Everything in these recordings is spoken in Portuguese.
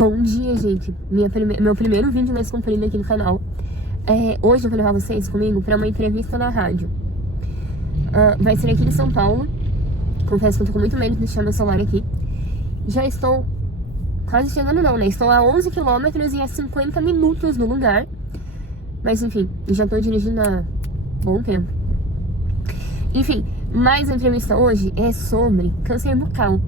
Bom dia, gente. Meu primeiro vídeo mais comprido aqui no canal. Hoje eu vou levar vocês comigo para uma entrevista na rádio. Vai ser aqui em São Paulo. Confesso que eu tô com muito medo de deixar meu celular aqui. Já estou quase chegando não, né? Estou a 11 km e a 50 minutos no lugar. Mas enfim, já tô dirigindo há bom tempo. Enfim, mas a entrevista hoje é sobre câncer bucal.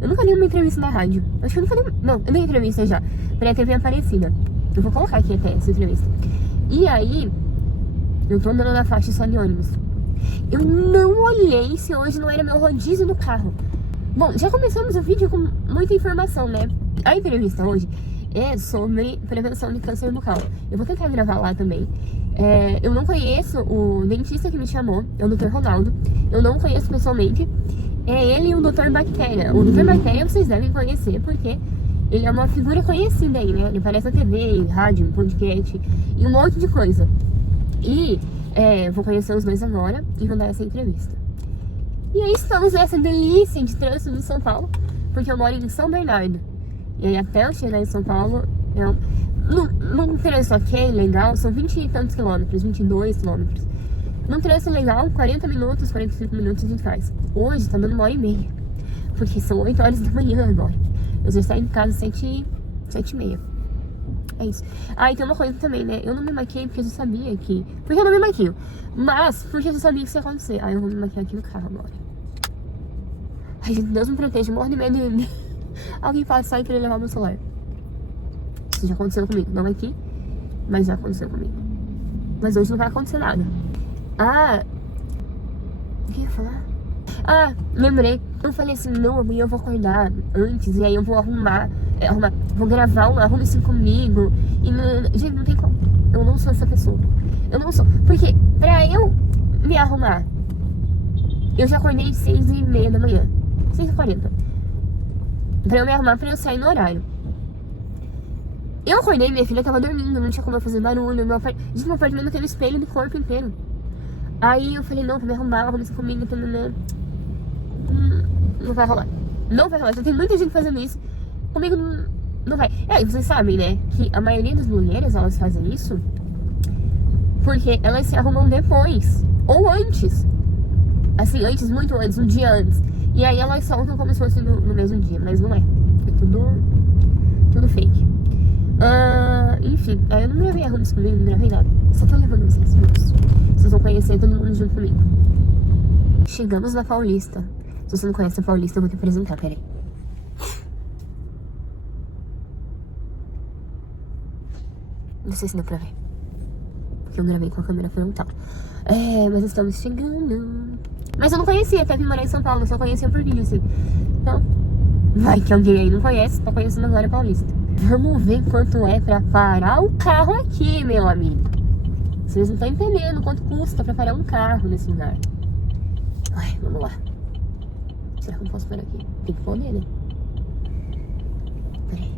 Eu nunca dei uma entrevista na rádio. Acho que eu nunca dei... Não, eu dei entrevista já. Pra TV Aparecida. Eu vou colocar aqui até essa entrevista. E aí, eu tô andando na faixa só de ônibus. Eu não olhei se hoje não era meu rodízio do carro. Bom, já começamos o vídeo com muita informação, né? A entrevista hoje é sobre prevenção de câncer bucal. Eu vou tentar gravar lá também. Eu não conheço o dentista que me chamou, é o Dr. Ronaldo. Eu não conheço pessoalmente. É ele e o Dr. Bactéria. O Dr. Bactéria vocês devem conhecer, porque ele é uma figura conhecida aí, né? Ele aparece na TV, rádio, podcast e um monte de coisa. E vou conhecer os dois agora e vou dar essa entrevista. E aí estamos nessa delícia de trânsito de São Paulo, porque eu moro em São Bernardo. E aí até eu chegar em São Paulo, num trânsito ok, legal, são 20 e tantos quilômetros, 22 quilômetros. Num trânsito legal, 40 minutos, 45 minutos a gente faz. Hoje tá dando 1h30, porque são 8 horas da manhã agora. Eu já saio de casa 7h30. É isso. E tem uma coisa também, né? Eu não me maquiei porque eu já sabia que... Porque eu não me maquio, mas porque eu já sabia que isso ia acontecer. Eu vou me maquiar aqui no carro agora. Ai, gente, Deus me proteja, morro de medo de alguém passar e querer levar meu celular. Isso já aconteceu comigo, não aqui, mas já aconteceu comigo. Mas hoje não vai acontecer nada. O que eu ia falar? Lembrei. Eu falei assim, não, amanhã eu vou acordar antes, e aí eu vou arrumar, vou gravar um Arrume-se Comigo. E gente, não tem como. Eu não sou essa pessoa. Eu não sou. Porque pra eu me arrumar, eu já acordei 6h30 da manhã. 6h40. Pra eu me arrumar, pra eu sair no horário. Eu acordei, minha filha tava dormindo, não tinha como eu fazer barulho. Meu apartamento tem um espelho do corpo inteiro. Aí eu falei, não, vou me arrumar, Arrume-se Comigo, não vai rolar. Não vai rolar, já tem muita gente fazendo isso. Comigo não vai. E vocês sabem, né, que a maioria das mulheres, elas fazem isso porque elas se arrumam depois, ou antes. Assim, antes, muito antes, um dia antes. E aí elas soltam como se fosse no mesmo dia, mas não é. É tudo fake. Enfim, eu não gravei Arrume-se Comigo, não gravei nada. Só tô levando vocês juntos. Vocês vão conhecer todo mundo junto comigo. Chegamos na Paulista. Se você não conhece a Paulista, eu vou te apresentar, peraí. Não sei se deu pra ver, porque eu gravei com a câmera frontal. Mas estamos chegando. Mas eu não conhecia até vir morar em São Paulo, eu só conhecia por vídeo, assim. Então, vai que alguém aí não conhece, tá conhecendo agora a Paulista. Vamos ver quanto é pra parar o carro aqui, meu amigo. Vocês não estão entendendo quanto custa pra parar um carro nesse lugar. Vamos lá. Será que eu posso parar aqui? Tem que poder, né? Peraí.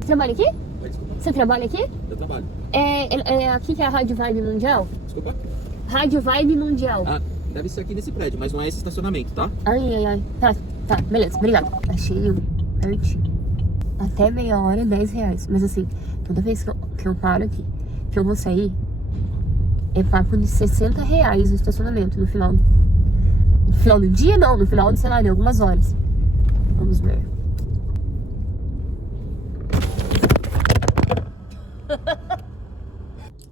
Você trabalha aqui? Desculpa. Você trabalha aqui? Eu trabalho. Aqui que é a Rádio Vibe Mundial? Desculpa. Rádio Vibe Mundial. Deve ser aqui nesse prédio, mas não é esse estacionamento, tá? Ai. Tá, beleza, obrigado. Achei pertinho. Até meia hora, R$10. Mas assim, toda vez que eu paro aqui, que eu vou sair, é papo de R$60 no estacionamento no final do dia, não, no final de, sei lá, de algumas horas. Vamos ver.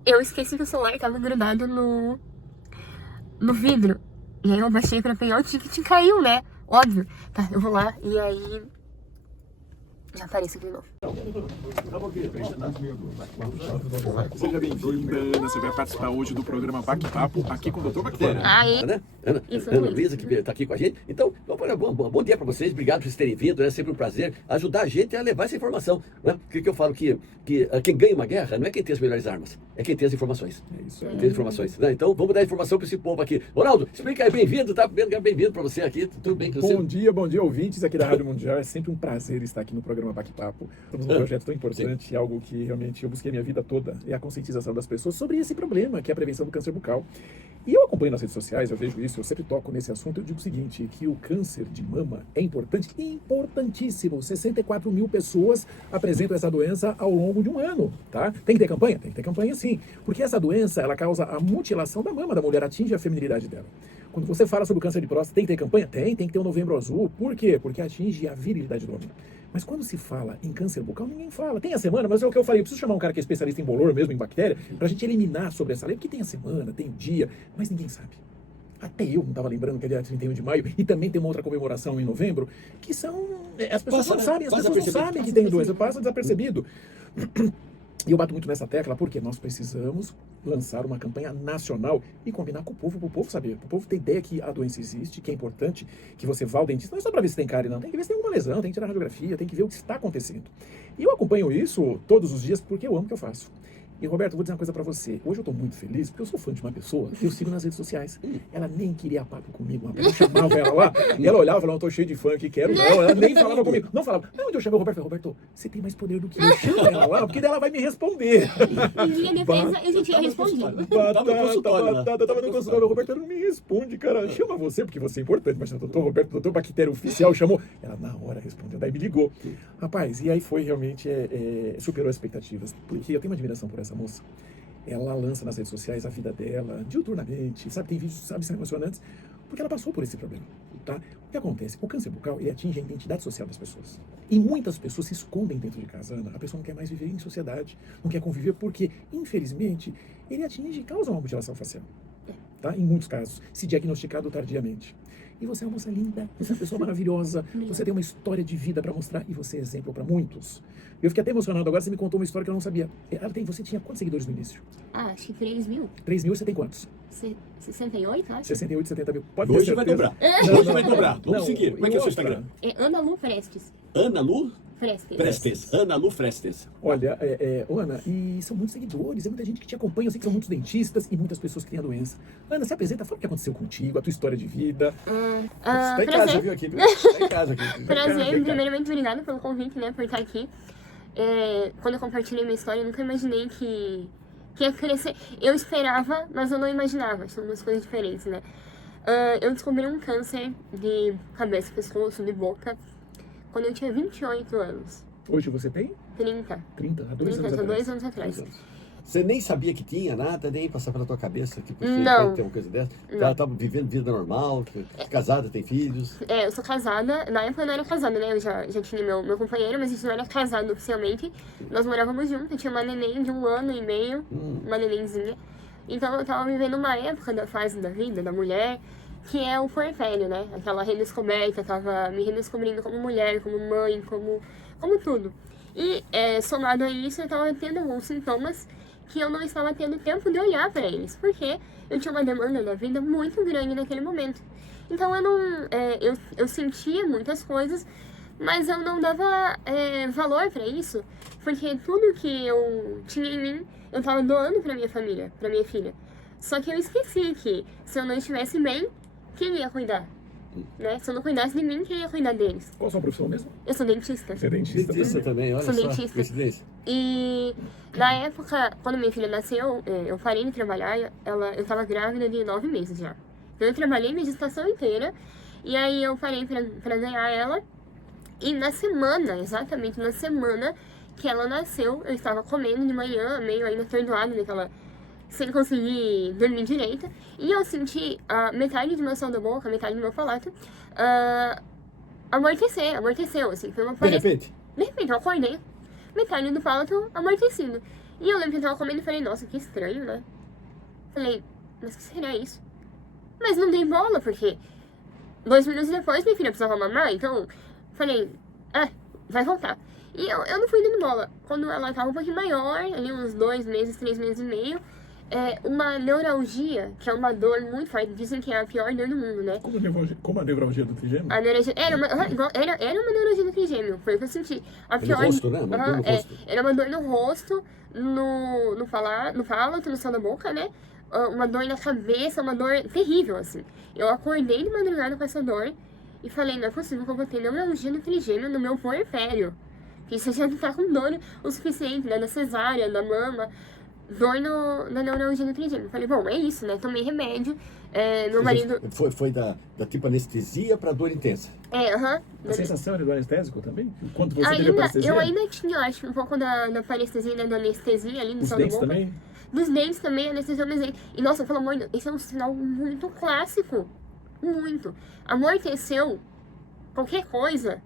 Eu esqueci que o celular tava grudado no vidro. E aí eu baixei pra pegar o ticket e caiu, né? Óbvio. Tá, eu vou lá e aí já apareço aqui de novo. Seja bem-vinda, você vai participar hoje do programa Bate-Papo aqui com o Dr. Bactéria. Ana Luísa, que está aqui com a gente. Então, bom dia para vocês, obrigado por vocês terem vindo, é sempre um prazer ajudar a gente a levar essa informação. Né? Que eu falo que quem ganha uma guerra não é quem tem as melhores armas, é quem tem as informações. É isso aí. Tem as informações. Né? Então, vamos dar informação para esse povo aqui. Ronaldo, explica aí, bem-vindo, tá? Bem-vindo para você aqui, tudo bem com você? Bom dia, ouvintes aqui da Rádio Mundial. É sempre um prazer estar aqui no programa Bate-Papo. Estamos num projeto tão importante, algo que realmente eu busquei a minha vida toda, é a conscientização das pessoas sobre esse problema, que é a prevenção do câncer bucal. E eu acompanho nas redes sociais, eu vejo isso, eu sempre toco nesse assunto, eu digo o seguinte, que o câncer de mama é importante, importantíssimo. 64 mil pessoas apresentam essa doença ao longo de um ano, tá? Tem que ter campanha? Tem que ter campanha sim, porque essa doença, ela causa a mutilação da mama da mulher, atinge a feminilidade dela. Quando você fala sobre o câncer de próstata, tem que ter campanha? Tem que ter um Novembro Azul. Por quê? Porque atinge a virilidade do homem. Mas quando se fala em câncer bucal, ninguém fala. Tem a semana, mas é o que eu falei, eu preciso chamar um cara que é especialista em bolor mesmo, em bactéria, pra gente eliminar sobre essa lei, porque tem a semana, tem o dia, mas ninguém sabe. Até eu não estava lembrando que é dia 31 de maio, e também tem uma outra comemoração em novembro, que são... As pessoas não sabem, as pessoas não sabem que tem doença, passa desapercebido. E eu bato muito nessa tecla porque nós precisamos lançar uma campanha nacional e combinar com o povo, para o povo saber, para o povo ter ideia que a doença existe, que é importante, que você vá ao dentista, não é só para ver se tem cárie, não, tem que ver se tem alguma lesão, tem que tirar a radiografia, tem que ver o que está acontecendo. E eu acompanho isso todos os dias porque eu amo o que eu faço. E, Roberto, vou dizer uma coisa pra você. Hoje eu tô muito feliz porque eu sou fã de uma pessoa que eu sigo nas redes sociais. Ela nem queria papo comigo, rapaz. Eu chamava ela lá e ela olhava e falava, eu tô cheio de fã aqui, quero não. Ela nem falava comigo. Não falava. Não, onde eu chamei o Roberto? Roberto, você tem mais poder do que eu. Chama ela lá, porque daí ela vai me responder. Em minha defesa, eu já tinha respondido. Tava no consultório. O Roberto não me responde, cara. Chama você, porque você é importante. Mas o doutor Roberto, doutor Bactéria Oficial, chamou. Ela na hora respondeu, daí me ligou. Rapaz, e aí foi realmente, superou as expectativas. Porque eu tenho uma admiração por essa moça. Ela lança nas redes sociais a vida dela diuturnamente, sabe? Tem vídeos, sabe, são emocionantes, porque ela passou por esse problema, tá? O que acontece? O câncer bucal, ele atinge a identidade social das pessoas. E muitas pessoas se escondem dentro de casa, Ana. A pessoa não quer mais viver em sociedade, não quer conviver porque, infelizmente, ele atinge e causa uma mutilação facial, tá? Em muitos casos, se diagnosticado tardiamente. E você é uma moça linda, você é uma pessoa maravilhosa, você tem uma história de vida para mostrar e você é exemplo para muitos. Eu fiquei até emocionado agora, você me contou uma história que eu não sabia. Você tinha quantos seguidores no início? Acho que 3 mil. 3 mil, você tem quantos? 68, acho. 68, 70 mil. Pode Hoje ter vai certeza. dobrar. Hoje vai dobrar. Vamos seguir. Como é que é o seu Instagram? É Ana Lu Prestes. Ana Lu Prestes. Prestes. Ana Lu Prestes. Olha, Ana, e são muitos seguidores, é muita gente que te acompanha, eu sei que são muitos dentistas e muitas pessoas que têm a doença. Ana, se apresenta, fala o que aconteceu contigo, a tua história de vida. Tá em casa, Prazer. viu aqui? Tá em casa aqui. Prazer, primeiramente obrigada pelo convite, né, por estar aqui. Quando eu compartilhei minha história, eu nunca imaginei que ia crescer. Eu esperava, mas eu não imaginava, são duas coisas diferentes, né. Eu descobri um câncer de cabeça, pescoço, de boca, quando eu tinha 28 anos. Hoje você tem? 30. 30, há 2 30, anos há atrás. 2 anos atrás. Você nem sabia que tinha nada, nem passar pela tua cabeça que você Não. pode ter uma coisa dessa? Não. Tava vivendo vida normal, casada, tem filhos. Eu sou casada, na época eu não era casada, né, eu já tinha meu companheiro, mas a gente não era casado oficialmente. Nós morávamos juntos, eu tinha uma neném de 1 ano e meio, uma nenenzinha. Então eu tava vivendo uma época da fase da vida, da mulher, que é o puerpério, né, aquela redescoberta, tava me redescobrindo como mulher, como mãe, como tudo. E somado a isso, eu tava tendo alguns sintomas que eu não estava tendo tempo de olhar para eles, porque eu tinha uma demanda da vida muito grande naquele momento. Então eu sentia muitas coisas, mas eu não dava valor para isso, porque tudo que eu tinha em mim, eu estava doando para minha família, para minha filha. Só que eu esqueci que se eu não estivesse bem, quem ia cuidar? Né? Se eu não cuidasse de mim, quem ia cuidar deles? Qual a sua profissão mesmo? Eu sou dentista. Você é dentista Dentista também? também, olha Sou só. dentista. Coincidência. E na época, quando minha filha nasceu, eu parei de trabalhar, eu tava grávida de 9 meses já. Então eu trabalhei minha gestação inteira, e aí eu parei pra ganhar ela, e na semana, exatamente na semana que ela nasceu, eu estava comendo de manhã, meio ainda atordoada, sem conseguir dormir direito, e eu senti a metade de meu céu da boca, a metade do meu palato, amorteceu, assim, foi uma De repente? De repente eu acordei, metade do palato amortecido. E eu lembro que eu tava comendo e falei, nossa, que estranho, né? Falei, mas o que será isso? Mas não dei bola, porque 2 minutos depois minha filha precisava mamar, então falei, vai voltar. E eu não fui dando bola. Quando ela tava um pouquinho maior, ali uns 2 meses, 3 meses e meio, uma neuralgia, que é uma dor muito forte, dizem que é a pior dor do mundo, né? Como a neuralgia do trigêmeo? A neuralgia, era uma neuralgia do trigêmeo, foi o que eu senti. A No pior, rosto, né? Uma dor no rosto. Era uma dor no rosto, no palato, no céu da boca, né? Uma dor na cabeça, uma dor terrível, assim. Eu acordei de madrugada com essa dor e falei, não é possível que eu vou ter neuralgia do trigêmeo no meu puerpério. Porque você já não tá com dor o suficiente, né? Da cesárea, da mama. dor na neuralgia no trigêmeo. Falei, bom, é isso, né? Tomei remédio. Meu marido... Foi da tipo anestesia para dor intensa. Aham. A sensação era do anestésico também? Quando você teve a parestesia? Eu ainda tinha, acho, um pouco da parestesia, né? Da anestesia ali no Os céu da dentes boca. também? Dos dentes também, anestesia mesmo. E nossa, pelo amor de Deus, esse é um sinal muito clássico. Muito. Amorteceu, qualquer coisa,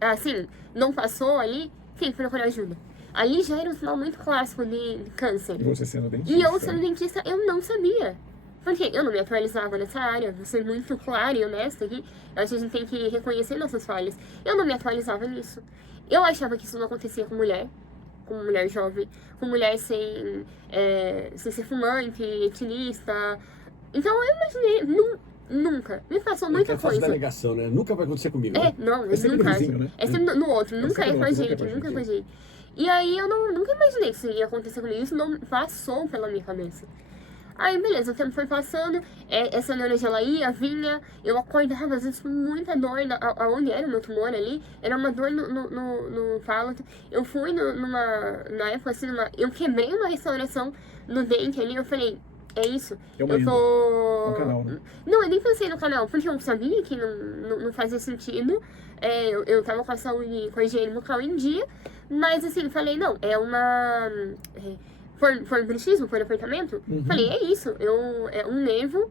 assim, não passou ali, tem que procurar ajuda. Ali já era um sinal muito clássico de câncer. E você sendo dentista? E eu sendo dentista, eu não sabia. Porque eu não me atualizava nessa área, vou ser muito clara e honesta aqui. Eu acho que a gente tem que reconhecer nossas falhas. Eu não me atualizava nisso. Eu achava que isso não acontecia com mulher jovem, com mulher sem ser fumante, etilista. Então eu imaginei, nunca. Me passou muita coisa. Da negação, né? Nunca vai acontecer comigo. Né? Não, É sempre nunca. no vizinho, né? É sempre no outro, nunca é sempre com a no outro, gente, nunca é com a gente. E aí eu nunca imaginei que isso ia acontecer comigo, isso não passou pela minha cabeça. Aí, beleza, o tempo foi passando, essa neurologia ela ia, vinha, eu acordava, às vezes, com muita dor, aonde era o meu tumor ali, era uma dor no palato. Eu fui na época, assim, eu quebrei uma restauração no dente ali, eu falei, é isso, Eu tô... No canal, né? Não, eu nem pensei no canal, porque eu sabia que não fazia sentido, eu tava com a saúde, com a higiene bucal em dia, mas, assim, falei, não, é uma... Foi um bruxismo, foi um apartamento? Falei, é isso, é um nervo.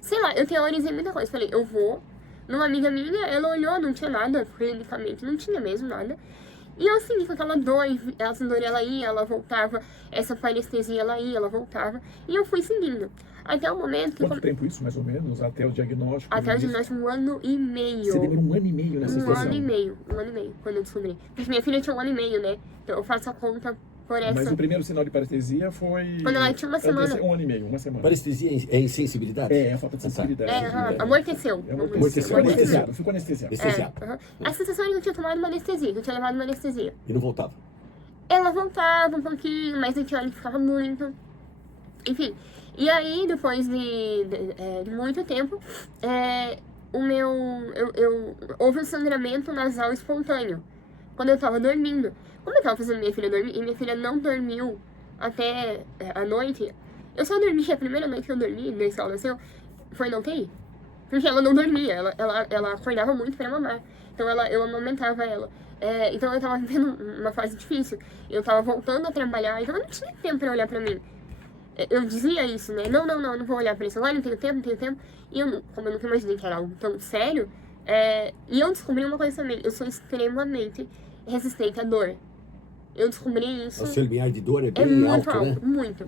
Sei lá, eu teorizei muita coisa. Falei, eu vou. Numa amiga minha, ela olhou, não tinha nada, clinicamente, não tinha mesmo nada. E eu segui com aquela dor, essa dor ela ia, ela voltava, essa parestesia ela ia, ela voltava. E eu fui seguindo. Até o momento que... Quanto tempo isso, mais ou menos? Até o diagnóstico? Até o diagnóstico, 1 ano e meio. Você demorou 1 ano e meio nessa situação? 1 ano e meio, quando eu descobri. Porque minha filha tinha 1 ano e meio, né? Então eu faço a conta por essa... Mas o primeiro sinal de parestesia foi... Quando ela tinha uma semana. 1 ano e meio, uma semana. Parestesia é insensibilidade? É a falta de sensibilidade. Amorteceu. Ficou anestesiado, ficou anestesiado. A sensação é que eu tinha tomado uma anestesia, que eu tinha levado uma anestesia. E não voltava? Ela voltava um pouquinho, mas a gente ficava muito. Enfim, e aí, depois de muito tempo, houve um sangramento nasal espontâneo, quando eu tava dormindo. Como eu tava fazendo minha filha dormir, e minha filha não dormiu até a noite, eu só dormi, a primeira noite que eu dormi, desde que ela nasceu, foi na UTI. Porque ela não dormia, ela acordava muito pra mamar. Então eu amamentava ela. Então eu tava vivendo uma fase difícil. Eu tava voltando a trabalhar, então eu não tinha tempo pra olhar pra mim. Eu dizia isso, né? Não vou olhar pra isso. Não tenho tempo. E como eu nunca imaginei que era algo tão sério, e eu descobri uma coisa também. Eu sou extremamente resistente à dor. Eu descobri isso. O seu limiar de dor é bem muito alto, né? Muito.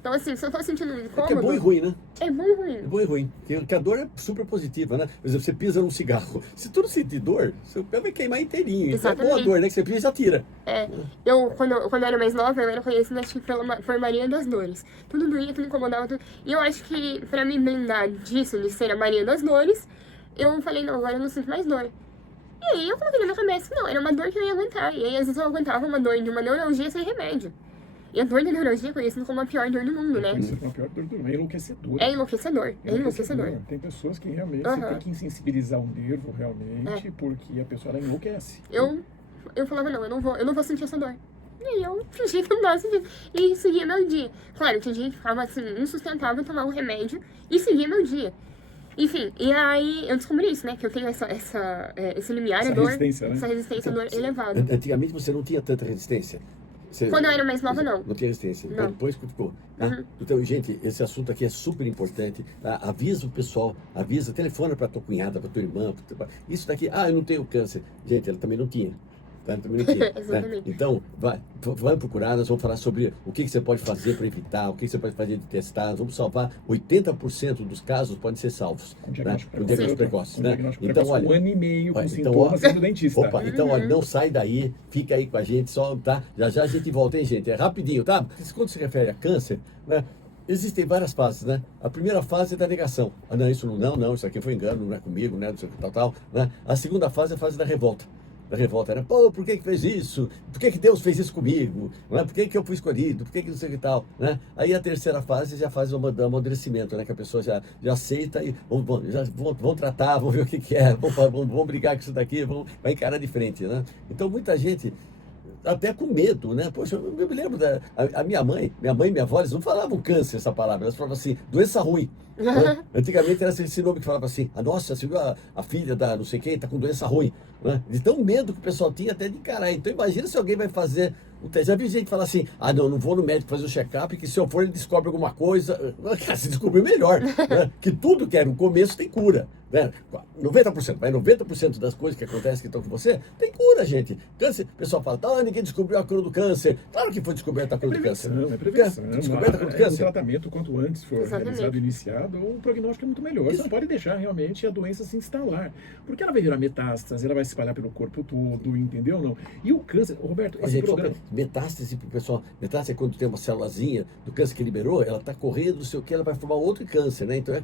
Então, assim, se eu tô sentindo um incômodo... É bom e ruim, né? É bom e ruim. É bom e ruim. Porque a dor é super positiva, né? Por exemplo, você pisa num cigarro. Se tu não sentir dor, seu pé vai queimar inteirinho. Então é boa a dor, né? Que você pisa e já tira. Quando eu era mais nova, eu era conhecida por Maria das Dores. Tudo doía, tudo incomodava. Tudo... E eu acho que, pra me blindar disso, de ser a Maria das Dores, eu falei, não, agora eu não sinto mais dor. E aí eu coloquei na minha cabeça, não, era uma dor que eu ia aguentar. E aí às vezes eu aguentava uma dor de uma neuralgia sem remédio. E a dor da neuralgia é conhecida como a pior dor do mundo, né? É conhecida como a pior dor do mundo, é enlouquecedor. É enlouquecedor. Tem pessoas que realmente você tem que insensibilizar o nervo, realmente, porque a pessoa ela enlouquece. Eu falava, não, eu não vou sentir essa dor. E aí eu fingi que não estava sentindo. E seguia meu dia. Claro, tinha dia que ficava assim, insustentável tomar um remédio e seguia meu dia. Enfim, e aí eu descobri isso, né? Que eu tenho esse limiar à dor, resistência, né? essa resistência à dor elevada. Antigamente você não tinha tanta resistência. Quando eu era mais nova, não. Não tinha resistência. Não. Depois que ficou. Né? Então, gente, esse assunto aqui é super importante. Tá? Avisa o pessoal, telefona para tua cunhada, para tua irmã. Isso daqui, eu não tenho câncer. Gente, ela também não tinha. Tá? Também não tinha. Exatamente. Né? Então, vai procurar, nós vamos falar sobre o que você pode fazer para evitar, o que você pode fazer de testar. Vamos salvar 80% dos casos podem ser salvos. Com diagnóstico né? precoce. Né? Então, olha, 1 ano e meio com sintomas sendo dentista. Então, olha, não sai daí, fica aí com a gente, só, tá? Já a gente volta, hein, gente? É rapidinho, tá? Porque quando se refere a câncer, né? Existem várias fases, né? A primeira fase é da negação. Não, isso aqui foi engano, não é comigo, né? Tal, né? A segunda fase é a fase da revolta. Era, por que fez isso? Por que Deus fez isso comigo? Não é? Por que eu fui escolhido? Por que não sei o que tal? Né? Aí a terceira fase já faz o amadurecimento, né? Que a pessoa já aceita e vão tratar, vão ver o que é, vão brigar com isso daqui, vai encarar de frente, né? Então muita gente até com medo, né? Poxa, eu me lembro a minha mãe e minha avó, eles não falavam câncer, essa palavra, elas falavam assim, doença ruim. Né? Antigamente era esse nome que falava assim, nossa, você viu a filha da não sei quem, tá com doença ruim. Né? De tão medo que o pessoal tinha até de encarar. Então imagina se alguém vai fazer o teste. Já vi gente falar assim, não vou no médico fazer o check-up, que se eu for ele descobre alguma coisa. Se descobrir melhor. Né? Que tudo que era no começo tem cura. Né? 90% das coisas que acontecem que estão com você, tem cura, gente. Câncer, o pessoal fala, ninguém descobriu a cura do câncer. Claro que foi descoberta a cura do câncer. É prevenção. Descoberta a cura do câncer. O tratamento, quanto antes for realizado e iniciado, o prognóstico é muito melhor. Você não pode deixar realmente a doença se instalar. Porque ela vai virar metástase, ela vai se espalhar pelo corpo todo, entendeu? Não? E o câncer, Roberto, esse gente, programa... Metástase, pro pessoal, metástase é quando tem uma célulazinha do câncer que liberou, ela está correndo, não sei o que, ela vai formar outro câncer, né? Então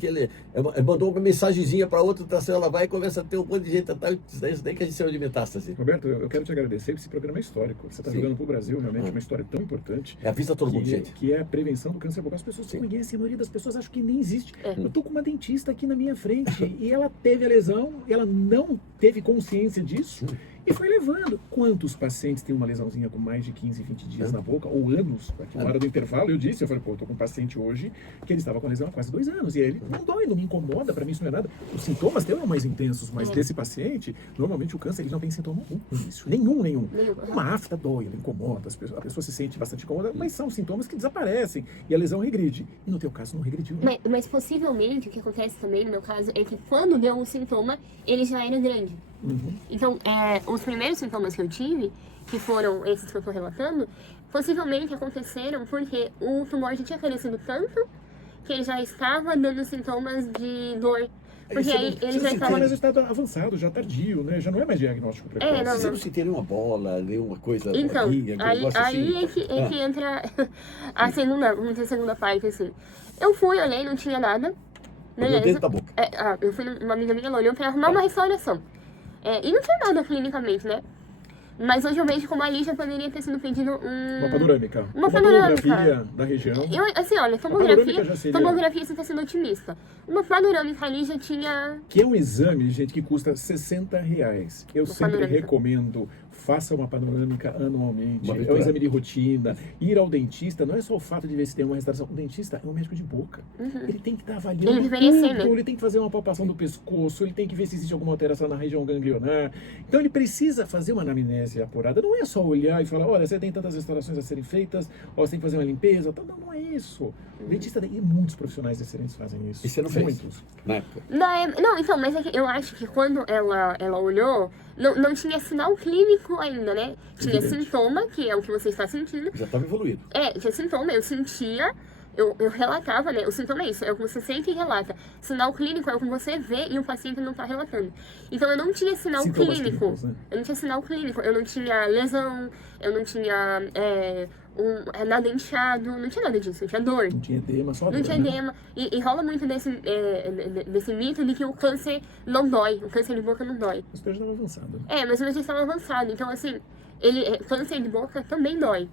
mandou uma mensagenzinha para outra, tá, ela vai e começa a ter um monte de gente, tá, isso daí que a gente chama de metástase. Roberto, eu quero te agradecer, esse programa é histórico. Você está jogando para o Brasil, realmente, uma história tão importante. É a vista a todo mundo, gente. Que é a prevenção do câncer bucal. As pessoas conhecem, a maioria das pessoas acham que nem existe. Eu tô com uma dentista aqui na minha frente e ela teve a lesão, ela não teve consciência disso e foi levando. Quantos pacientes têm uma lesãozinha com mais de 15, 20 dias na boca, ou anos? Aqui na hora do intervalo eu falei, eu tô com um paciente hoje que ele estava com a lesão há quase 2 anos e ele não dói, não me incomoda, para mim isso não é nada. Os sintomas dele eram mais intensos, mas desse paciente, normalmente o câncer ele não tem sintoma algum no início. Nenhum. Uma afta dói, ela incomoda, a pessoa se sente bastante incômoda, mas são sintomas que desaparecem e a lesão regride. E no teu caso não regrediu. Né? Mas possivelmente o que acontece também no meu caso é que quando deu um sintoma, ele já era grande. Então, os primeiros sintomas que eu tive, que foram esses que eu estou relatando, possivelmente aconteceram porque o tumor já tinha crescido tanto que ele já estava dando sintomas de dor. Porque aí ele já estava... Mas estado avançado, já tardio, né? Já não é mais diagnóstico precoce. Você não sentia nenhuma bola, nenhuma coisa... Então, bolinha, aí assim. é que entra a segunda parte, assim. Eu fui, olhei, não tinha nada. Beleza. Dentro da boca. Eu fui, uma amiga minha, ela olhou pra arrumar uma restauração. E não tinha nada clinicamente, né? Mas hoje eu vejo como ali já poderia ter sido pedido uma panorâmica. Uma panorâmica. Tomografia da região. Olha, tomografia você está sendo otimista. Uma panorâmica ali já tinha... Que é um exame, gente, que custa R$60. Eu sempre recomendo, faça uma panorâmica anualmente. É um exame de rotina. Ir ao dentista não é só o fato de ver se tem uma restauração. O dentista é um médico de boca. Ele tem que estar avaliando ele deveria tudo. Ser, né? Ele tem que fazer uma palpação do pescoço, ele tem que ver se existe alguma alteração na região ganglionar. Então ele precisa fazer uma anamnese apurada. Não é só olhar e falar, olha, você tem tantas restaurações a serem feitas, ou você tem que fazer uma limpeza. Não é isso. O dentista, e muitos profissionais excelentes fazem isso. E você não fez? Muitos. Na época? Não, então, mas é que eu acho que quando ela olhou, não tinha sinal clínico ainda, né? Tinha sintoma, que é o que você está sentindo. Já estava evoluído. Tinha sintoma, eu sentia, eu relatava, né? O sintoma é isso, é o que você sente e relata. Sinal clínico é o que você vê e o paciente não está relatando. Então eu não tinha sinal clínico. Né? Eu não tinha sinal clínico, eu não tinha lesão, eu não tinha nada inchado, não tinha nada disso, eu tinha dor. Não tinha edema, só dor. Não tinha edema. E rola muito desse mito de que o câncer não dói, o câncer de boca não dói. Mas já estava avançado. Mas já estava avançado, então assim, câncer de boca também dói.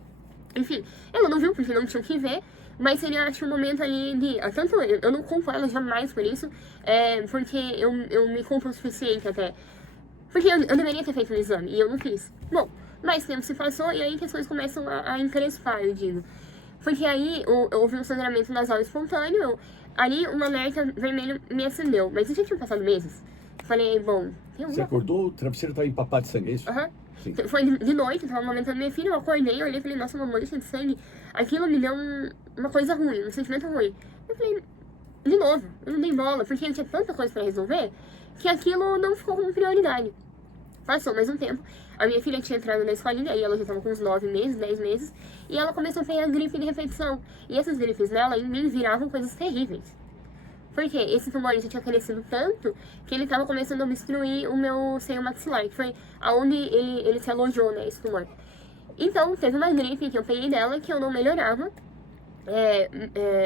Enfim, ela não viu porque não tinha o que ver. Mas seria, acho, um momento ali de... Tanto eu não culpo ela jamais por isso, porque eu me culpo o suficiente até. Porque eu deveria ter feito o exame, e eu não fiz. Bom, mais tempo se passou, e aí que as coisas começam a encrespar, eu digo. Porque aí houve um sangramento nasal espontâneo, ali um alerta vermelho me acendeu. Mas já tinha passado meses. Falei, bom... Você acordou, o travesseiro estava empapado de sangue, é isso? Foi de noite, eu tava amamentando minha filha, eu acordei, eu olhei e falei, nossa, uma mancha de sangue. Aquilo me deu uma coisa ruim, um sentimento ruim. Eu falei, de novo, eu não dei bola, porque tinha tanta coisa pra resolver, que aquilo não ficou como prioridade. Passou mais um tempo, a minha filha tinha entrado na escolinha, e ela já tava com uns 9 meses, 10 meses, e ela começou a pegar gripe de repetição. E essas gripes dela, em mim, viravam coisas terríveis. Porque esse tumor já tinha crescido tanto que ele estava começando a obstruir o meu seio maxilar, que foi aonde ele se alojou, né, esse tumor. Então, teve uma gripe que eu peguei dela que eu não melhorava.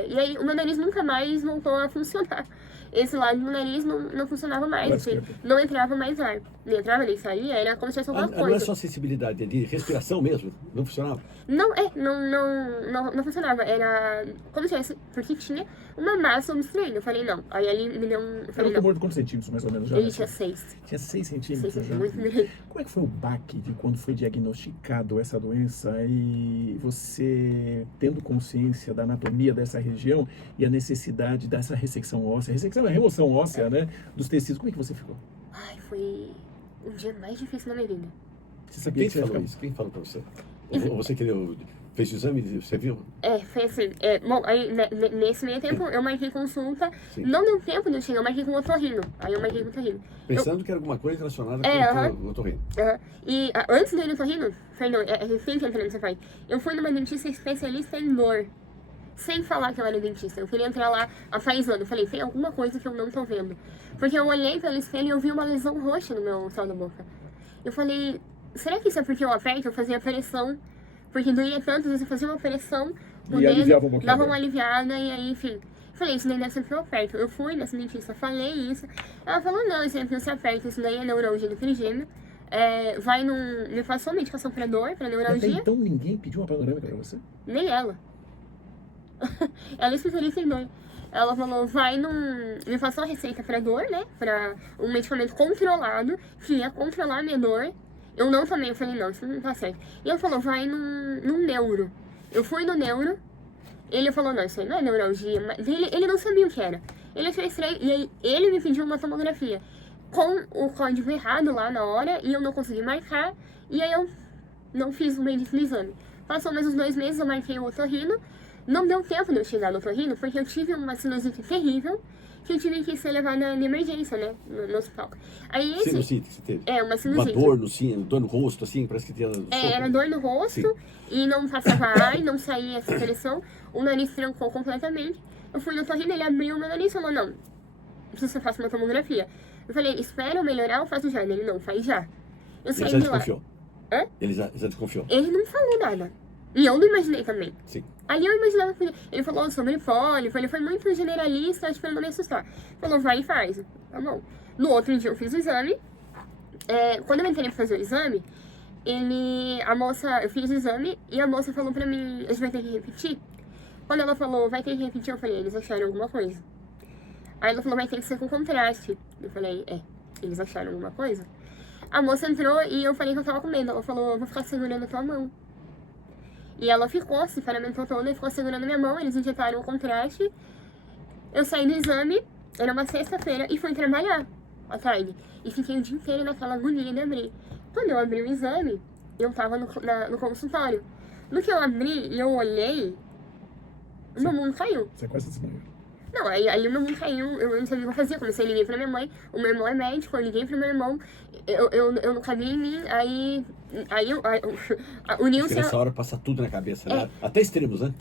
E aí o meu nariz nunca mais voltou a funcionar. esse lado do nariz não funcionava mais, assim, não entrava mais ar. Não entrava nem saía, era como se tivesse alguma Não é coisa. só sensibilidade, é de respiração mesmo? Não funcionava? Não funcionava. Era como se tivesse, porque tinha uma massa obstruindo. Eu falei, não. Aí ele me deu um. Eu Era falei, um não. tumor de quantos centímetros, mais ou menos? Já Ele nessa- tinha 6. Tinha 6 centímetros. 6 já. muito grande. Como é que foi o baque de quando foi diagnosticado essa doença e você tendo consciência da anatomia dessa região e a necessidade dessa ressecção óssea? Ressecção é remoção óssea, né? Dos tecidos. Como é que você ficou? Ai, foi o dia mais difícil da minha vida. Você sabia Quem que você ia falou ficar... isso? Quem falou pra você? Ou você que fez o exame, você viu? Foi assim. Bom, aí nesse meio tempo eu marquei consulta. Sim. Não deu tempo de eu chegar, eu marquei com o otorrino. Aí eu marquei com o otorrino. Pensando que era alguma coisa relacionada com o otorrino. E antes do otorrino, Fernando, é recente entrando nessa parte, eu fui numa dentista especialista em dor. Sem falar que eu era dentista. Eu queria entrar lá faz anos. Eu falei, tem alguma coisa que eu não tô vendo. Porque eu olhei pelo espelho e eu vi uma lesão roxa no meu céu da boca. Eu falei, será que isso é porque eu aperto? Eu fazia pressão. Porque doía tanto, às vezes eu fazia uma pressão. E aliviava um pouquinho. Dava uma aliviada e aí, enfim. Falei, isso daí deve ser porque eu aperto. Eu fui nessa dentista, falei isso. Ela falou, não, isso é porque você aperta. Isso daí é neurologia do trigêmeo. Vai me passou medicação pra dor, pra Até neurologia. então ninguém pediu uma panorâmica pra você? Nem ela. Ela é especialista em dor. Ela falou, me passou a receita pra dor, né? Pra um medicamento controlado, que ia controlar a minha dor. Eu não tomei, eu falei, não, isso não tá certo. E ela falou, vai num neuro. Eu fui no neuro, ele falou, não, isso aí não é neurologia. Mas ele não sabia o que era. Ele achou estranho, e aí ele me pediu uma tomografia com o código errado lá na hora, e eu não consegui marcar, e aí eu não fiz o medicamento exame. Passou mais uns 2 meses, eu marquei o otorrino. Não deu tempo de eu chegar no otorrino, porque eu tive uma sinusite terrível, que eu tive que ser levada na emergência, né, no hospital. Aí Sinusite que você teve? uma Uma sinusite. dor no rosto, assim, parece que tinha... Era dor no rosto, Sim. e não passava ar, não saía essa secreção, o nariz trancou completamente. Eu fui no otorrino, ele abriu o meu nariz e falou, não, preciso que eu faça uma tomografia. Eu falei, espera eu melhorar, eu faço já. Ele, não, faz já. Eu Ele saí já de lá. desconfiou? Hã? Ele já desconfiou? Ele não falou nada. E eu não imaginei também. Sim. Ali eu imaginava que ele falou sobre pólipo, ele foi muito generalista, acho que pra não me assustar. Falou, vai e faz. Tá bom. No outro dia eu fiz o exame. Quando eu entrei pra fazer o exame, eu fiz o exame e a moça falou pra mim, a gente vai ter que repetir. Quando ela falou, vai ter que repetir, eu falei, eles acharam alguma coisa. Aí ela falou, vai ter que ser com contraste. Eu falei, eles acharam alguma coisa? A moça entrou e eu falei que eu tava com medo. Ela falou, eu vou ficar segurando a tua mão. E ela ficou, se ferramentou toda e ficou segurando minha mão. Eles injetaram o contraste. Eu saí do exame, era uma sexta-feira, e fui trabalhar à tarde. E fiquei o dia inteiro naquela agonia de abrir. Quando eu abri o exame, eu tava no consultório. No que eu abri e eu olhei, o meu mundo caiu. Você quase desmaiou. Não, aí o meu mundo caiu, eu não sabia o que eu fazia. Comecei a ligar pra minha mãe, o meu irmão é médico, eu liguei pro meu irmão, eu não cabia em mim, o Nilson... Nessa hora passa tudo na cabeça, né? Até extremos, né?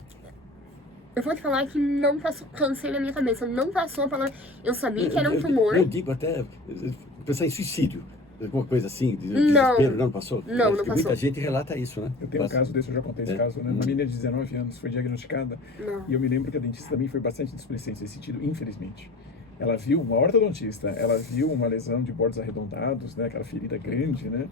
Eu vou te falar que não passou câncer na minha cabeça, não passou a palavra... Eu sabia que era um tumor. Eu digo até pensar em suicídio, alguma coisa assim, de Não. desespero, não passou? Não Porque passou. muita gente relata isso, né? Eu tenho um caso desse, eu já contei esse caso, né? Uma menina de 19 anos foi diagnosticada Não. e eu me lembro que a dentista também foi bastante displicente nesse sentido, infelizmente. Ela viu, uma ortodontista, ela viu uma lesão de bordos arredondados, né? Aquela ferida grande, né?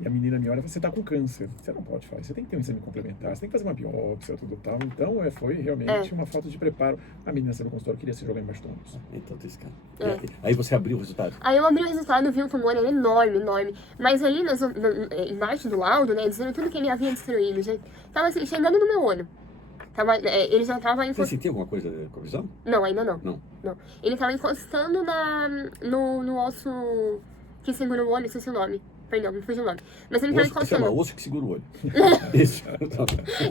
E a menina me olha e fala, você tá com câncer, você não pode fazer, você tem que ter um exame complementar, você tem que fazer uma biópsia, tudo tal. Então, foi realmente uma falta de preparo. A menina saiu do consultório, queria se jogar embaixo do ônibus. Então, esse cara. Aí você abriu o resultado. Aí eu abri o resultado, vi um tumor, era enorme, enorme. Mas ali embaixo do laudo, né, dizendo tudo que ele havia destruído, já tava assim, chegando no meu olho. Ele já tava Você sentiu alguma coisa com a visão? Não, ainda não. Não. Ele tava encostando no osso que segura o olho, esqueci o nome. Perdão, me fugiu o nome. Mas ele tava encostando. Chama osso que segura o olho. Isso.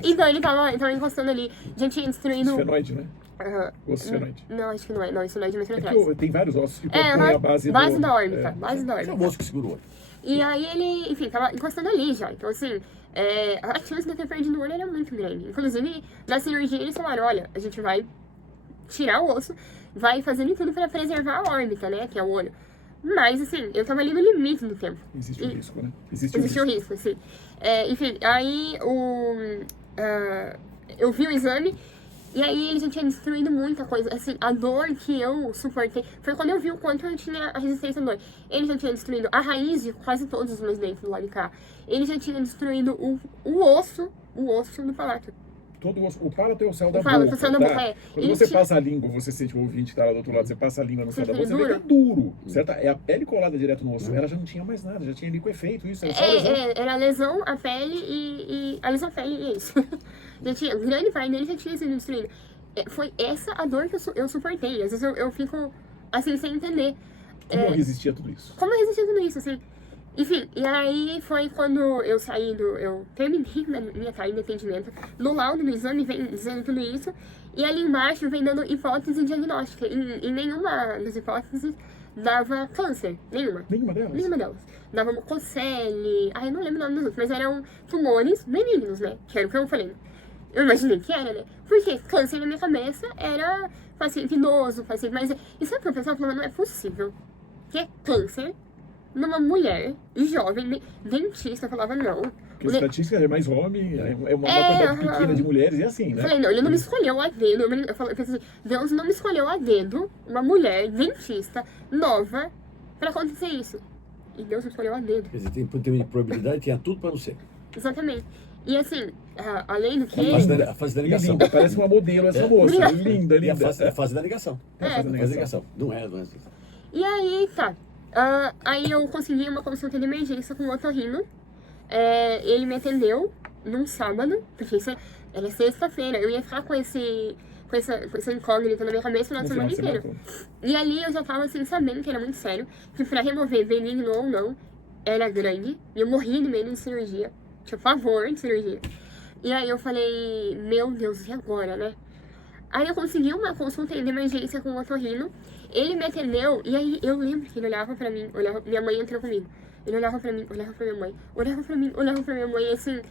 Então ele tava encostando ali, já tinha destruído... Esfenoide, né? Uhum. Osso esfenoide. Não, acho que não é. Não, isso não é de mais pra É trás. que tem vários ossos que compõem a base da do... órbita. Base da órbita. Chama osso que segura o olho. E aí ele, enfim, tava encostando ali já. Então, assim, a chance de eu ter perdido o olho era muito grande. Inclusive, na cirurgia eles falaram, olha, a gente vai tirar o osso, vai fazendo tudo pra preservar a órbita, né, que é o olho. Mas, assim, eu tava ali no limite do tempo. Existe um risco, né? Existe um risco, assim. Enfim, aí eu vi o exame E aí ele já tinha destruído muita coisa. Assim, a dor que eu suportei foi quando eu vi o quanto eu tinha a resistência à dor. Ele já tinha destruído a raiz de quase todos os meus dentes do lado de cá. Ele já tinha destruído o osso do palato. Todo o palato é o céu da Fala, boca, o céu da tá? boca, é. Quando Ele você tinha- passa a língua, você sente o ouvinte que tá lá do outro lado, você passa a língua no céu da boca, Você você vê que é vê duro, certo? É a pele colada direto no osso. Ela já não tinha mais nada, já tinha ali com efeito, isso, era só lesão. Era a lesão, a pele e a lesão, a pele e isso. Já tinha, grande parte dele já tinha sido destruído. Foi essa a dor que eu suportei. Às vezes eu fico assim, sem entender. Como eu resistia a tudo isso? Como eu resisti a tudo isso, assim. Enfim, e aí foi quando eu saí eu terminei minha carta de atendimento. No laudo do exame vem dizendo tudo isso. E ali embaixo vem dando hipótese diagnóstica. E nenhuma das hipóteses dava câncer. Nenhuma. Nenhuma delas? Nenhuma delas. Dava mucocele. Eu não lembro o nome dos outros, mas eram tumores benignos, né? Que era o que eu falei. Eu imaginei que era, né? Porque câncer na minha cabeça era paciente idoso, paciente mais. E sabe o que o pessoal falava? Não é possível que é câncer numa mulher jovem, dentista. Eu falava, não. Porque a estatística é mais homem, é uma quantidade pequena de mulheres, e assim, né? Eu falei, não, ele não me escolheu a dedo. Eu pensei assim, Deus não me escolheu a dedo uma mulher dentista nova pra acontecer isso. E Deus me escolheu a dedo. Quer dizer, tem probabilidade, tinha tudo para não ser. Exatamente. E assim, além do que. A fase da E negação. linda, parece uma modelo essa moça. Obrigada. Linda, E a linda. fase da negação. É a fase da A fase da negação. negação. Não é. E aí, tá. Aí eu consegui uma consulta de emergência com o otorrino. Ele me atendeu num sábado, porque isso era sexta-feira. Eu ia ficar com essa incógnita na minha cabeça na No semana final de inteira. semana E ali eu já tava assim, sabendo que era muito sério, que pra remover benigno ou não, era grande. E eu morria de medo de cirurgia. Tinha pavor de cirurgia. E aí eu falei, meu Deus, e agora, né? Aí eu consegui uma consulta de emergência com o otorrino. Ele me atendeu, e aí eu lembro que ele olhava pra mim, minha mãe entrou comigo. Ele olhava pra mim, olhava pra minha mãe, olhava pra mim, olhava pra minha mãe, e assim,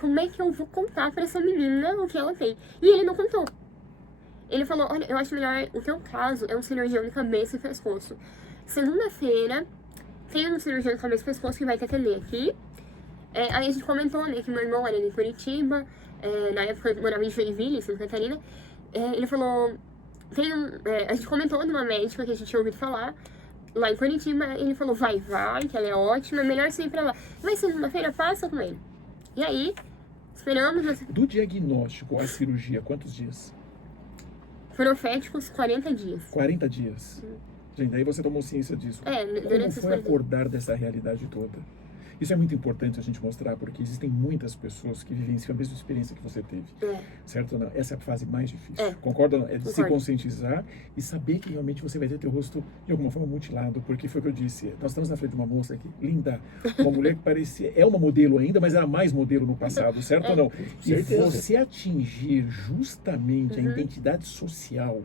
como é que eu vou contar pra essa menina o que ela tem? E ele não contou. Ele falou, olha, eu acho melhor, o teu caso é um cirurgião de cabeça e pescoço. Segunda-feira, tem um cirurgião de cabeça e pescoço que vai te atender aqui. Aí a gente comentou, né, que meu irmão era de Curitiba, na época eu morava em Joinville, em Santa Catarina. Ele falou, a gente comentou de uma médica que a gente tinha ouvido falar, lá em Curitiba. Ele falou, vai, que ela é ótima, é melhor você ir pra lá. Mas segunda-feira passa com ele. E aí, esperamos. Do diagnóstico à cirurgia, quantos dias? Proféticos 40 dias. 40 dias. Gente, aí você tomou ciência disso. Durante Como esses foi 40 dias. acordar dessa realidade toda? Isso é muito importante a gente mostrar, porque existem muitas pessoas que vivenciam a mesma experiência que você teve. Certo ou não? Essa é a fase mais difícil. Concorda ou não? É de se Concordo. conscientizar e saber que realmente você vai ter teu rosto de alguma forma mutilado, porque foi o que eu disse. Nós estamos na frente de uma moça aqui, linda, uma mulher que parecia, é uma modelo ainda, mas era mais modelo no passado, certo ou não? E certeza. você atingir justamente a identidade social,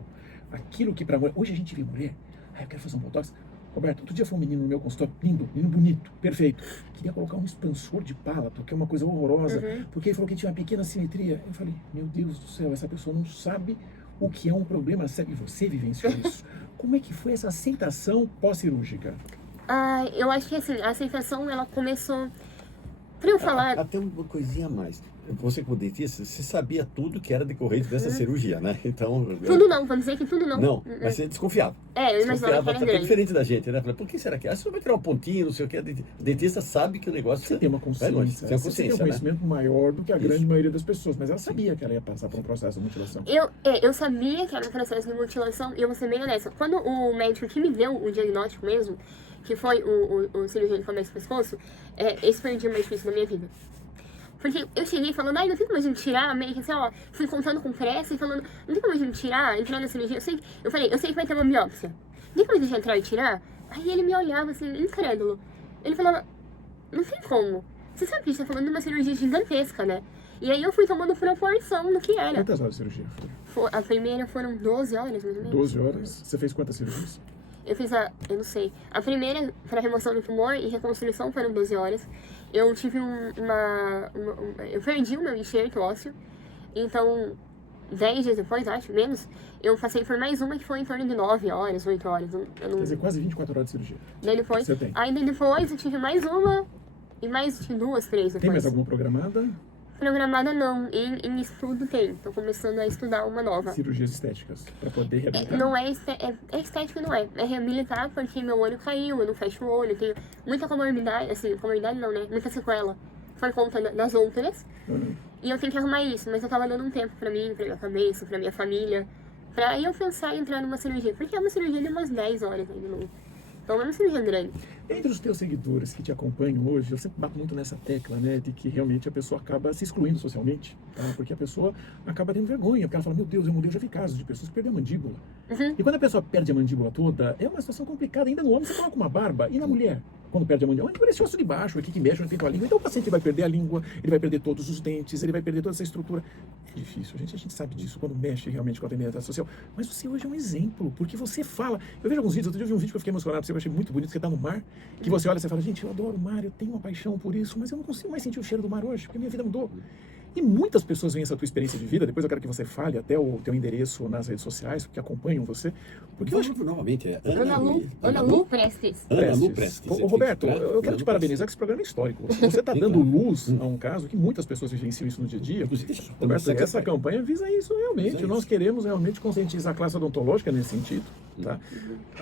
aquilo que para mulher, hoje a gente vê mulher, eu quero fazer um botox. Roberto, outro dia foi um menino no meu consultório, lindo, menino bonito, perfeito. Queria colocar um expansor de palato, que é uma coisa horrorosa, porque ele falou que tinha uma pequena simetria. Eu falei, meu Deus do céu, essa pessoa não sabe o que é um problema sério. E você vivenciou isso. Como é que foi essa aceitação pós-cirúrgica? Eu acho que assim, a aceitação, ela começou. Pra eu falar. Até uma coisinha a mais. Você, como dentista, você sabia tudo que era decorrente dessa cirurgia, né? Então. Tudo não, vamos dizer que tudo não. Não, mas você desconfiava. Eu imaginava que Desconfiava, era tá grande. diferente da gente, né? Falei, por que será que? Você vai tirar um pontinho, não sei o que. O dentista sabe que o negócio Você tem uma vai longe. consciência, Tem uma você tem um consciência, né? conhecimento maior do que a Isso. grande maioria das pessoas, mas ela sabia que ela ia passar por um processo de mutilação. Eu sabia que era um processo de mutilação, e eu vou ser bem honesta. Quando o médico que me deu o diagnóstico mesmo, que foi o cirurgião de cabeça e pescoço, esse foi o dia mais difícil da minha vida. Porque eu cheguei falando, não tem como a gente tirar, meio que assim, ó, fui contando com pressa e falando, não tem como a gente tirar, entrar na cirurgia. Eu falei, eu sei que vai ter uma biópsia. Não tem como a gente entrar e tirar? Aí ele me olhava assim, incrédulo. Ele falava, não tem como. Você sabe que a gente tá falando de uma cirurgia gigantesca, né? E aí eu fui tomando proporção do que era. Quantas horas de cirurgia? A primeira foram 12 horas, mais ou menos. 12 horas? Você fez quantas cirurgias? Eu fiz eu não sei. A primeira, para remoção do tumor e reconstrução, foram 12 horas. Eu tive eu perdi o meu enxerto ósseo. Então, 10 dias depois, acho, menos, eu passei por mais uma que foi em torno de 9 horas, 8 horas. Quer dizer, quase 24 horas de cirurgia. Daí depois, Você tem. aí daí depois eu tive mais uma e mais 2, 3 depois. Tem mais alguma programada? Programada não, em estudo tem. Tô começando a estudar uma nova. Cirurgias estéticas, para poder reabilitar. Não é, estética, não é. É reabilitar porque meu olho caiu, eu não fecho o olho, tenho muita comorbidade, assim, comorbidade não, né? Muita sequela por conta das outras. E eu tenho que arrumar isso, mas eu tava dando um tempo pra mim, pra minha cabeça, pra minha família, pra eu pensar em entrar numa cirurgia. Porque é uma cirurgia de umas 10 horas ainda, não. Então é uma cirurgia grande. Entre os teus seguidores que te acompanham hoje, eu sempre bato muito nessa tecla, né, de que realmente a pessoa acaba se excluindo socialmente, tá? Porque a pessoa acaba tendo vergonha, porque ela fala, meu Deus, eu já vi casos de pessoas que perdem a mandíbula. E quando a pessoa perde a mandíbula toda, é uma situação complicada. Ainda no homem você coloca uma barba, e na mulher? Quando perde a mandíbula, onde parece o osso de baixo, aqui que mexe, onde tem a língua. Então o paciente vai perder a língua, ele vai perder todos os dentes, ele vai perder toda essa estrutura. É difícil, a gente sabe disso, quando mexe realmente com a atendimento social. Mas você hoje é um exemplo, porque você fala. Eu vejo alguns vídeos, outro dia eu vi um vídeo que eu fiquei emocionado, eu achei muito bonito, que você tá no mar, que você olha e você fala, gente, eu adoro o mar, eu tenho uma paixão por isso, mas eu não consigo mais sentir o cheiro do mar hoje, porque a minha vida mudou. E muitas pessoas veem essa tua experiência de vida, depois eu quero que você fale até o teu endereço nas redes sociais, que acompanham você, porque eu acho que... Novamente, é Ana Lu Prestes. Ana Lu Prestes. Ô, Roberto, eu quero te parabenizar que esse programa é histórico. Você está dando luz a um caso que muitas pessoas vivenciam isso no dia a dia. Roberto, essa campanha visa isso realmente. Nós queremos realmente conscientizar a classe odontológica nesse sentido. Tá?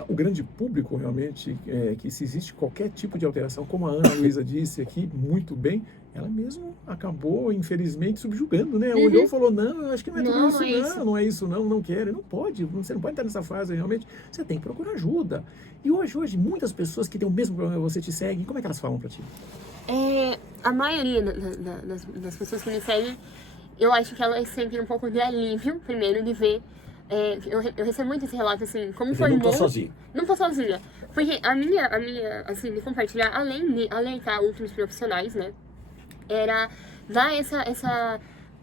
O grande público realmente, que se existe qualquer tipo de alteração, como a Ana Luísa disse aqui muito bem, ela mesmo acabou, infelizmente, subjugando, né? Olhou e falou, não, eu acho que não é tudo isso, não é isso, não quero, não pode, você não pode estar nessa fase, realmente, você tem que procurar ajuda. E hoje, muitas pessoas que têm o mesmo problema que você te seguem, como é que elas falam pra ti? A maioria das pessoas que me seguem, eu acho que elas sentem um pouco de alívio, primeiro, de ver. Eu recebo muito esse relato, assim, como foi bom. Não tô sozinha. Não tô sozinha. Porque a minha, assim, de compartilhar, além de alertar outros profissionais, né, era dar essa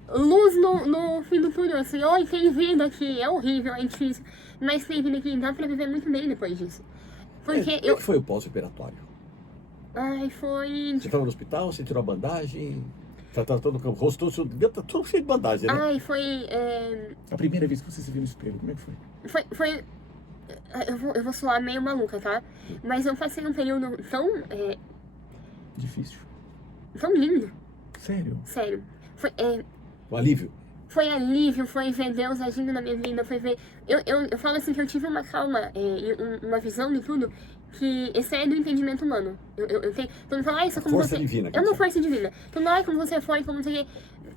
luz no fim do túnel, assim, oi, tem vida aqui, é horrível, é difícil, mas tem vida aqui, dá pra viver muito bem depois disso. Porque Como foi o pós-operatório? Ai, foi... Você estava no hospital, você tirou a bandagem, tá todo o rosto tá todo cheio de bandagem, né? Ai, foi... A primeira vez que você se viu no espelho, como é que foi? Foi... Eu vou soar meio maluca, tá? Mas eu passei um período tão... Difícil. tão lindo. Sério? Sério. Foi... O alívio. Foi alívio, foi ver Deus agindo na minha vida, foi ver... Eu falo assim que eu tive uma calma, uma visão de tudo que excede o entendimento humano. Eu tenho... Todo mundo fala, isso é como força você... divina. É uma força divina. Todo mundo, como você foi, como você...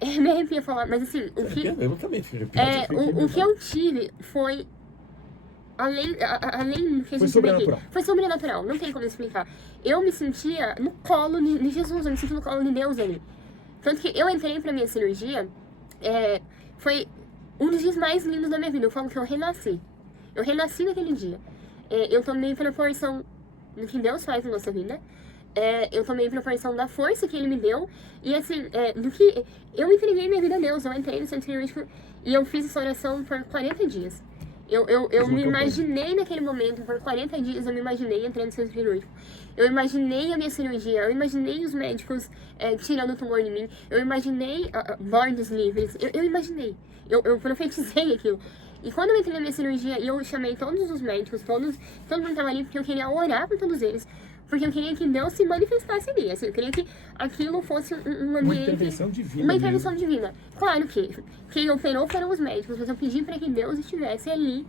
Me arrepia falar, mas assim, o que... Eu também fico arrepiado. O que eu tive foi... Além do que a gente vê aqui. Foi sobrenatural, não tem como explicar. Eu me sentia no colo de Jesus, eu me sentia no colo de Deus ali. Tanto que eu entrei pra minha cirurgia, foi um dos dias mais lindos da minha vida. Eu falo que eu renasci. Eu renasci naquele dia. Eu tomei proporção do que Deus faz na nossa vida. Eu tomei proporção da força que Ele me deu. E assim, do que... Eu entreguei minha vida a Deus. Eu entrei no centro cirúrgico e eu fiz essa oração por 40 dias. Eu me imaginei naquele momento, por 40 dias eu me imaginei entrando no centro cirúrgico. Eu imaginei a minha cirurgia, eu imaginei os médicos tirando o tumor de mim, eu imaginei bordos livres, eu imaginei, eu profetizei aquilo. E quando eu entrei na minha cirurgia, eu chamei todos os médicos, todo mundo estava ali, porque eu queria orar por todos eles. Porque eu queria que Deus se manifestasse ali, assim, eu queria que aquilo fosse um ambiente... Uma intervenção divina. Uma intervenção divina. Claro que quem operou foram os médicos, mas eu pedi para que Deus estivesse ali,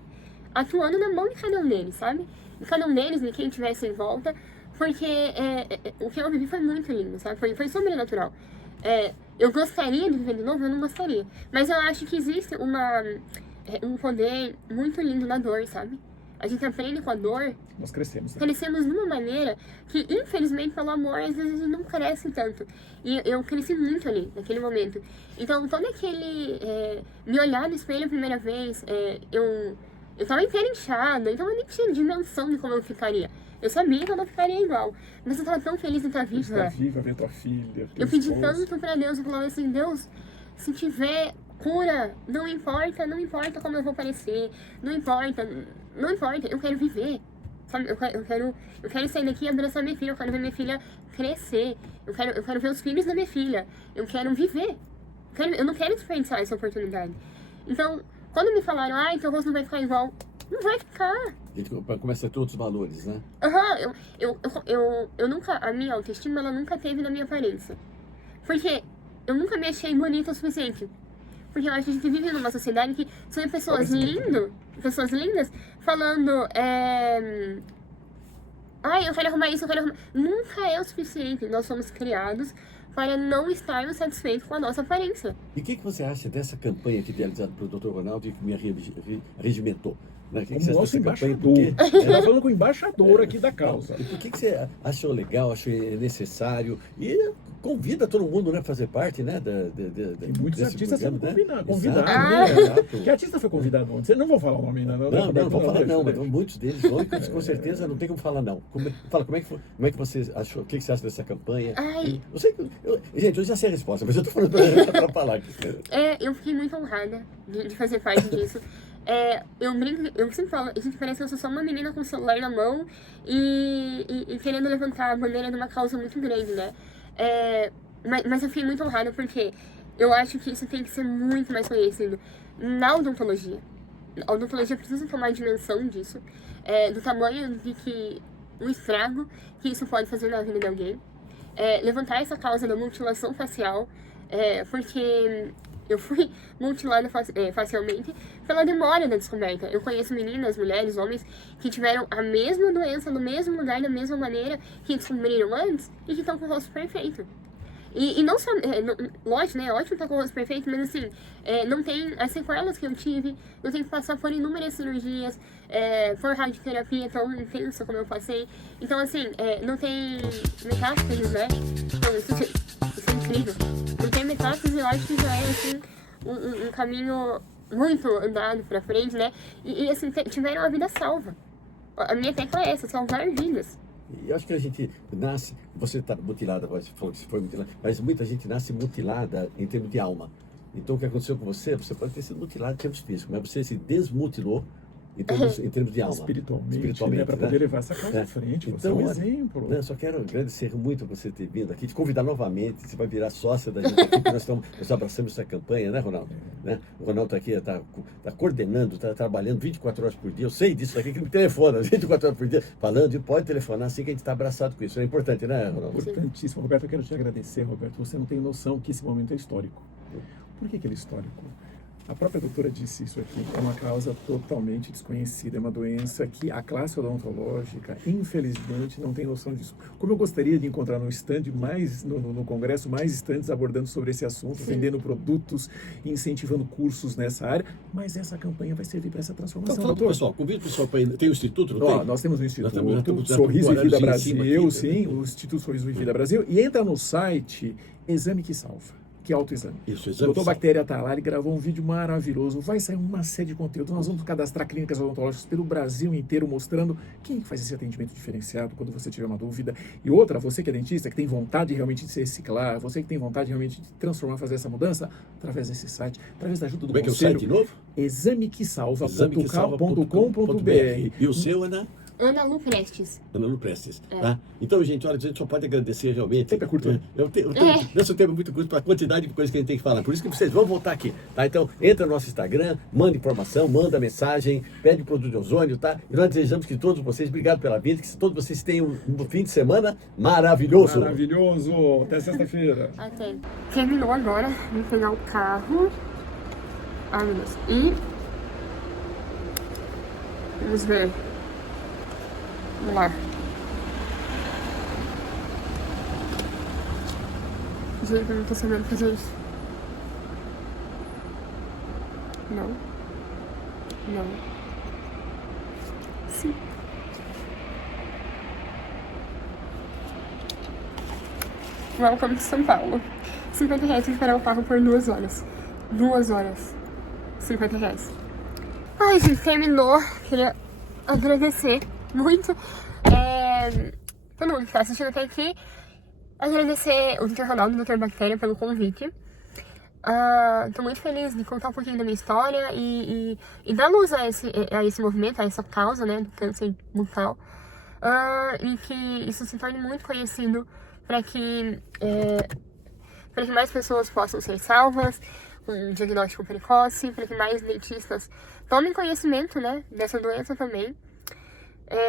atuando na mão de cada um deles, sabe? De cada um deles, de quem estivesse em volta, porque o que eu vivi foi muito lindo, sabe? Foi sobrenatural. Eu gostaria de viver de novo? Eu não gostaria. Mas eu acho que existe um poder muito lindo na dor, sabe? A gente aprende com a dor. Nós crescemos. Né? Crescemos de uma maneira que, infelizmente, pelo amor, às vezes não cresce tanto. E eu cresci muito ali, naquele momento. Então, todo aquele... me olhar no espelho a primeira vez, eu tava inteira inchada, então eu nem tinha dimensão de como eu ficaria. Eu sabia que eu não ficaria igual. Mas eu tava tão feliz de estar viva. Estar viva, ver tua filha. Eu pedi tanto pra Deus, eu falava assim, Deus, se tiver cura, não importa como eu vou parecer, não importa, eu quero viver, sabe? Eu quero sair daqui e abraçar minha filha, eu quero ver minha filha crescer, eu quero ver os filhos da minha filha, eu quero viver, eu não quero desperdiçar essa oportunidade. Então, quando me falaram, teu rosto não vai ficar igual, não vai ficar. A gente começa a ter outros valores, né? Eu nunca, a minha autoestima, ela nunca teve na minha aparência, porque eu nunca me achei bonita o suficiente. Porque eu acho que a gente vive numa sociedade que são pessoas lindas, falando, ai, eu quero arrumar isso, eu quero arrumar... Nunca é o suficiente. Nós somos criados para não estarmos satisfeitos com a nossa aparência. E o que você acha dessa campanha aqui idealizada pelo Dr. Ronaldo e que me regimentou? Né? Que Como você acha nosso dessa campanha? embaixador. Porque- Você está falando com o embaixador aqui da causa. E por que você achou legal, achou necessário? E convida todo mundo, né, a fazer parte, né, Tem muitos desse artistas sendo programa, né? convidados. Exato, Né? exato. Que artista foi convidado ontem? Você não vou falar o nome ainda, não. Não vou falar não, mas deixa. muitos deles vão, e com certeza não tem como falar não. Fala, como é que você achou, o que você acha dessa campanha? Ai. Gente, eu já sei a resposta, mas eu tô falando pra falar aqui. Eu fiquei muito honrada de fazer parte disso. Eu sempre falo, gente, parece que eu sou só uma menina com o celular na mão e querendo levantar a bandeira de uma causa muito grande, né? Mas eu fiquei muito honrada porque eu acho que isso tem que ser muito mais conhecido na odontologia. A odontologia precisa tomar a dimensão disso, do tamanho de que o estrago que isso pode fazer na vida de alguém. Levantar essa causa da mutilação facial, porque eu fui mutilada facialmente pela demora da descoberta. Eu conheço meninas, mulheres, homens que tiveram a mesma doença no mesmo lugar, da mesma maneira, que descobriram antes e que estão com o rosto perfeito. E não só, lógico, né, é ótimo estar com o rosto perfeito, mas assim, não tem as sequelas que eu tive, eu tenho que passar por inúmeras cirurgias, por radioterapia tão intensa como eu passei. Então assim, não tem metástases, né? Então, isso é incrível. Não tem metástase, eu acho que já é assim, um caminho muito andado pra frente, né? E assim, tiveram a vida salva. A minha tecla é essa, salvar vidas. E eu acho que a gente nasce, você está mutilada, você falou que você foi mutilada, mas muita gente nasce mutilada em termos de alma. Então o que aconteceu com você, você pode ter sido mutilado em termos físicos, mas você se desmutilou em termos de alma. Espiritualmente, né? Para poder levar essa causa à frente. Você é um exemplo. Né, só quero agradecer muito você ter vindo aqui, te convidar novamente, você vai virar sócia da gente aqui, porque nós abraçamos essa campanha, né, Ronaldo? Né? O Ronaldo está aqui, está coordenando, está trabalhando 24 horas por dia, eu sei disso aqui, que ele me telefona 24 horas por dia, falando, e pode telefonar assim que a gente está abraçado com isso. É importante, né, Ronaldo? Importantíssimo. Roberto, eu quero te agradecer, Roberto. Você não tem noção que esse momento é histórico. Por que ele é histórico? A própria doutora disse isso aqui, é uma causa totalmente desconhecida, é uma doença que a classe odontológica, infelizmente, não tem noção disso. Como eu gostaria de encontrar no stand no congresso, mais stands abordando sobre esse assunto, Sim. vendendo produtos, incentivando cursos nessa área, mas essa campanha vai servir para essa transformação, Então, doutor. pessoal, convida o pessoal para ir. Tem o Instituto, não Ó, tem? nós temos o Instituto estamos Sorriso e Vida em cima Brasil, aqui, sim, né? o Instituto Sorriso e Vida Brasil, e entra no site Exame que Salva, que é autoexame. Isso, O exame. doutor Bactéria está lá, ele gravou um vídeo maravilhoso, vai sair uma série de conteúdos, nós vamos cadastrar clínicas odontológicas pelo Brasil inteiro, mostrando quem faz esse atendimento diferenciado quando você tiver uma dúvida. E outra, você que é dentista, que tem vontade realmente de se reciclar, você que tem vontade realmente de transformar, fazer essa mudança, através desse site, através da ajuda do Como é que é o conselho, site de novo? examequesalva.com.br. E o seu, Ana? Ana Lu Prestes. Ana Lu Prestes. Tá? Então, gente, olha, a gente só pode agradecer realmente. Tempo é curto, né? Nosso tempo é muito curto para a quantidade de coisas que a gente tem que falar. Por isso que vocês vão voltar aqui. Tá? Então, entra no nosso Instagram, manda informação, manda mensagem, pede o produto de ozônio, tá? E nós desejamos que todos vocês, obrigado pela vida, que todos vocês tenham um fim de semana maravilhoso. Maravilhoso! Até sexta-feira. Até. Terminou agora de pegar o carro. Ai, meu Deus. E vamos ver. Vamos lá. Gente, eu não tô sabendo fazer isso. Não. Não. Sim. Welcome to São Paulo. R$50 para esperar o carro por 2 horas. 2 horas. R$50. Ai, gente, terminou. Queria agradecer muito todo mundo que está assistindo até aqui. Agradecer o Dr. Ronaldo e o Dr. Bactéria pelo convite. Tô muito feliz de contar um pouquinho da minha história e dar luz a esse movimento, a essa causa, né, do câncer bucal. E que isso se torne muito conhecido para que mais pessoas possam ser salvas com um diagnóstico precoce, para que mais dentistas tomem conhecimento, né, dessa doença também,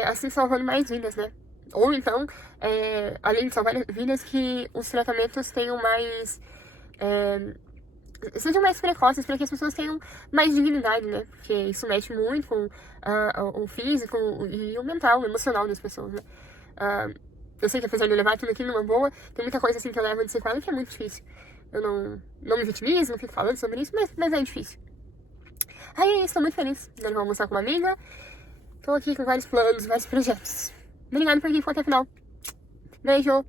assim salvando mais vidas, né? Ou então, além de salvar vidas, que os tratamentos tenham mais sejam mais precoces para que as pessoas tenham mais dignidade, né? Porque isso mexe muito com o físico e o mental, o emocional das pessoas, né? Eu sei que apesar de eu levar tudo aqui numa boa, tem muita coisa assim que eu levo de sequela que é muito difícil. Eu não me vitimizo, não fico falando sobre isso, mas é difícil. Aí é isso, tô muito feliz. Agora eu vou almoçar com uma amiga. Tô aqui com vários planos, vários projetos. Obrigada por vir até o final. Beijo!